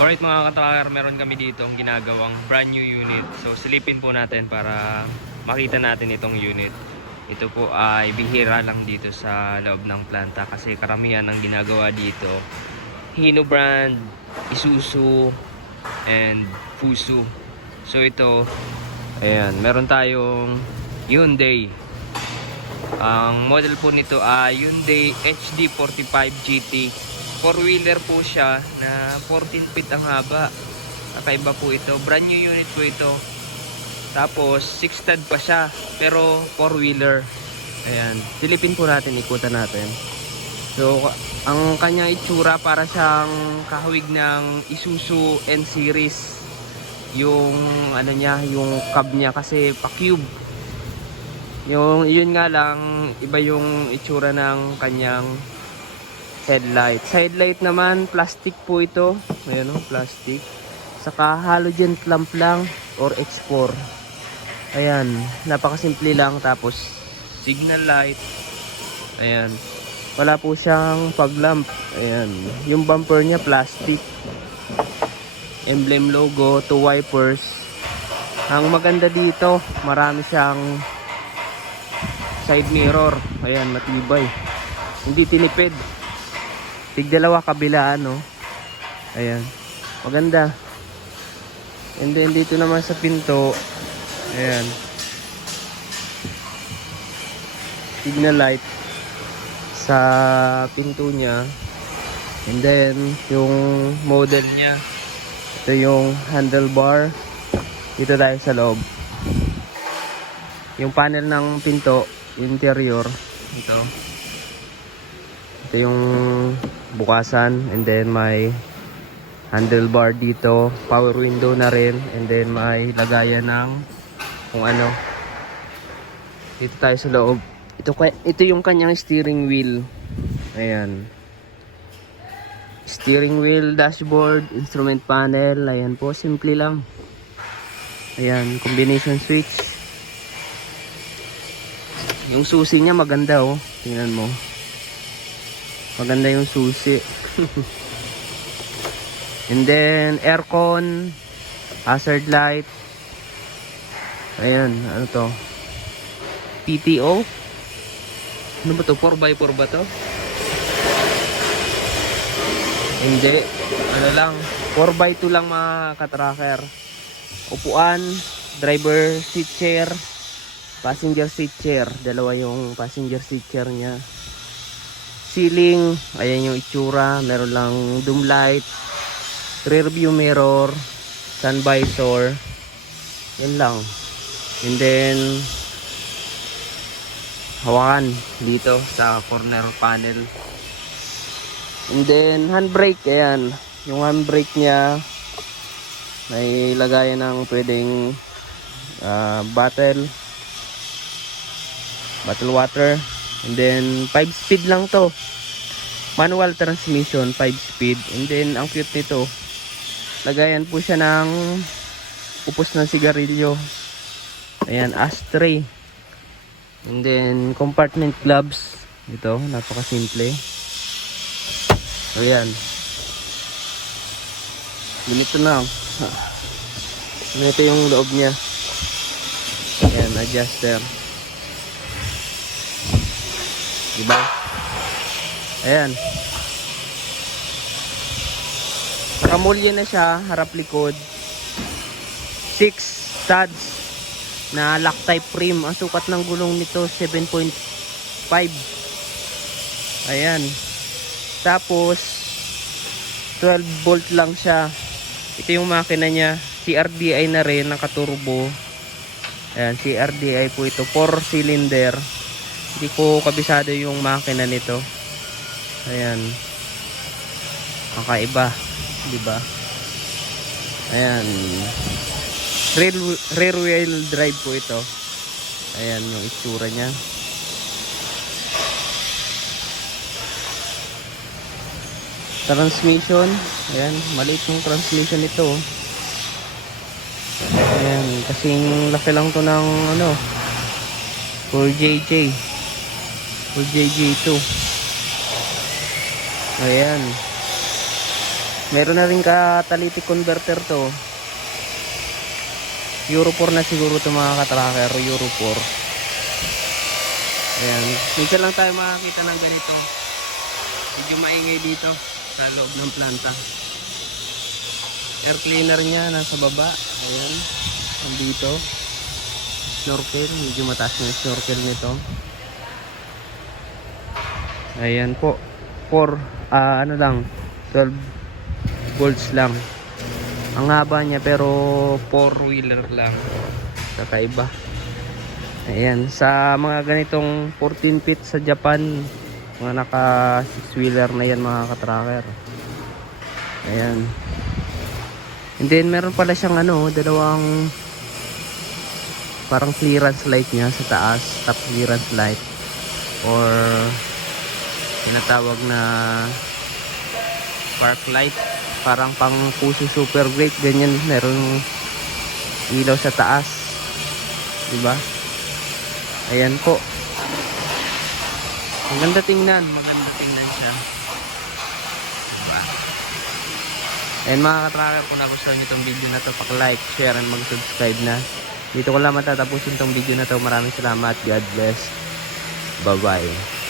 Alright mga katracker, meron kami dito ang ginagawang brand new unit. So silipin po natin para makita natin itong unit. Ito po ay bihira lang dito sa loob ng planta kasi karamihan ang ginagawa dito Hino brand, Isuzu, and Fuso. So ito, ayan, meron tayong Hyundai. Ang model po nito ay Hyundai HD45 GT. 4-wheeler po siya na 14 feet ang haba. Kakaiba po ito. Brand new unit po ito. Tapos 6 stud pa siya pero 4-wheeler. Ayan. Silipin po natin, ikutan natin. So ang kanyang itsura para siyang kahawig ng Isuzu N series. Yung ano niya, yung cab niya kasi pa-cube. Yung yun nga lang, iba yung itsura ng kanyang headlight. Sa headlight naman, plastic po ito. Ayan o, plastic. Saka halogen lamp lang or X4. Ayan, napakasimple lang. Tapos signal light. Ayan. Wala po siyang fog lamp. Ayan. Yung bumper niya plastic. Emblem logo, 2 wipers. Ang maganda dito, marami siyang side mirror. Ayan, matibay. Hindi tinipid. Tigdalawa kabilaan, no? Ayan. Maganda. And then dito naman sa pinto, ayan, signal light sa pinto niya. And then yung model niya, ito yung handlebar. Dito tayo sa loob. Yung panel ng pinto, interior, ito yung bukasan, and then may handlebar dito, power window na rin, and then may lagayan ng kung ano. Dito tayo sa loob. Ito yung kanyang steering wheel. Ayan. Steering wheel, dashboard, instrument panel. Ayan po, simple lang. Ayan, combination switch. Yung susi niya maganda, oh. Tingnan mo. Maganda yung susi. And then aircon, hazard light. Ayan, ano to? PTO. Ano ba to? 4x4 ba to? Hindi. Ano lang, 4x2 lang mga katracker. Upuan, driver seat chair, passenger seat chair. Dalawa yung passenger seat chair niya. Ceiling, ayan yung itsura. Meron lang doom light, rear view mirror, sun visor. Yan lang. And then hawakan dito sa corner panel. And then handbrake, ayan. Yung handbrake niya may lagayan ng pwedeng bottle water. And then 5-speed lang to. Manual transmission, 5-speed. And then ang cute nito, lagayan po siya ng upos ng sigarilyo. Ayan, ashtray. And then compartment gloves. Ito, napakasimple. Ayan. Ganito na. Ganito yung loob niya. Ayan, adjuster. Diba? Ayan. Nakamulya na siya, harap likod. 6 studs na Loctite rim. Ang sukat ng gulong nito 7.5. Ayan. Tapos 12 volt lang siya. Ito yung makina niya. CRDI na rin, nakaturbo. Ayan, CRDI po ito. 4 cylinder. Hindi ko kabisado yung makina nito. Ayan. Kakaiba, di ba? Ayan. Rear wheel drive po ito. Ayan yung itsura niya. Transmission. Ayan, maliit yung transmission nito. Ayan, kasing laki lang to ng ano, 4JJ 2. Ayan. Meron na rin catalytic converter to. Euro 4 na siguro to mga katracker. Euro 4. Ayan. Minsan lang tayo makakita ng ganito. Medyo maingay dito sa loob ng planta. Air cleaner niya nasa baba. Ayan. Nandito. Snorkel. Medyo mataas na yung snorkel nito. Ayan po. 12 volts lang ang haba niya, pero 4-wheeler lang, kakaiba. Ayan, sa mga ganitong 14 feet sa Japan, mga naka 6-wheeler na yan mga katracker. Ayan, and then meron pala siyang dalawang parang clearance light niya sa taas, top clearance light, or tinatawag na park light, parang pang puso super great, ganyan. Meron ilaw sa taas, diba? Ayan po, maganda tingnan siya, diba? Ayan mga katracker, kung nagustuhan nyo itong video na to, pak-like, share, and mag-subscribe na. Dito ko lang matatapusin itong video na to. Maraming salamat. God bless. Bye bye.